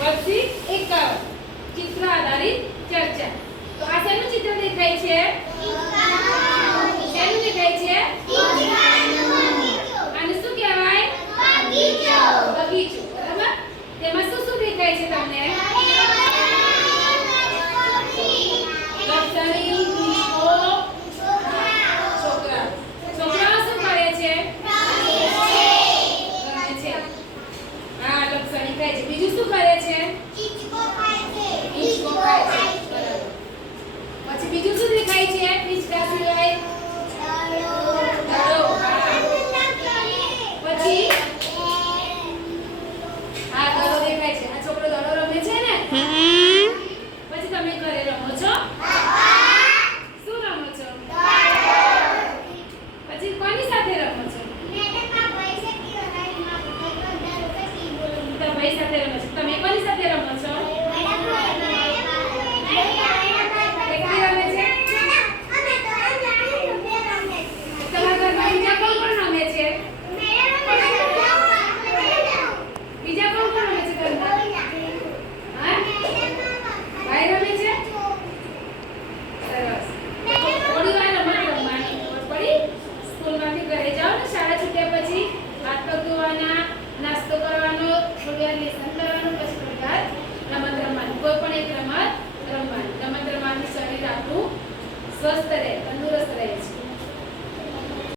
Worksheet 51 ચિત્ર આધારિત ચર્ચા. તો આ શેનું ચિત્ર દેખાય છે? શેનું દેખાય છે? આને શું કહેવાય? બગીચો. બગીચો, બરાબર. તેમાં શું શું દેખાય છે તમને? લપસણી, હિંચકો, છોકરા. છોકરાઓ શું કરે છે? રમે છે. હા, લપસણી ખાય છે. બીજું શું કરે છે? હિંચકો ખાય છે. બરાબર. પછી બીજું શું દેખાય છે? હિંચકા સિવાય દડો. પછી હા, દડો દેખાય છે. આ છોકરો દડો રમે છે ને? પછી તમે ઘરે રમો છો? શું રમો છો? પછી કોની સાથે રમો છો? તમારા ભાઈ સાથે રમો છો. તમે કોની સાથે રમો છો? એકલી રમે છે? તમારા ઘરમાં બીજા કોણ કોણ રમે છે? બીજા કોણ કોણ રમે છે ઘરમાં? હા? ભાઈ રમે છે? સરસ. થોડી વાર રમત રમવાની ખબર પડી? સ્કૂલમાંથી ઘરે જાઓ ને શાળા છૂટ્યા પછી હાથ પગ ધોવાના, નાસ્તો કરવાનો, થોડી વાર લેસન કરવાનું, પછી થોડી વાર રમત રમવાની. કોઈ પણ એક રમત રમવાની. રમત રમવાથી શરીર આપણું સ્વસ્થ રહે, તંદુરસ્ત રહે છે.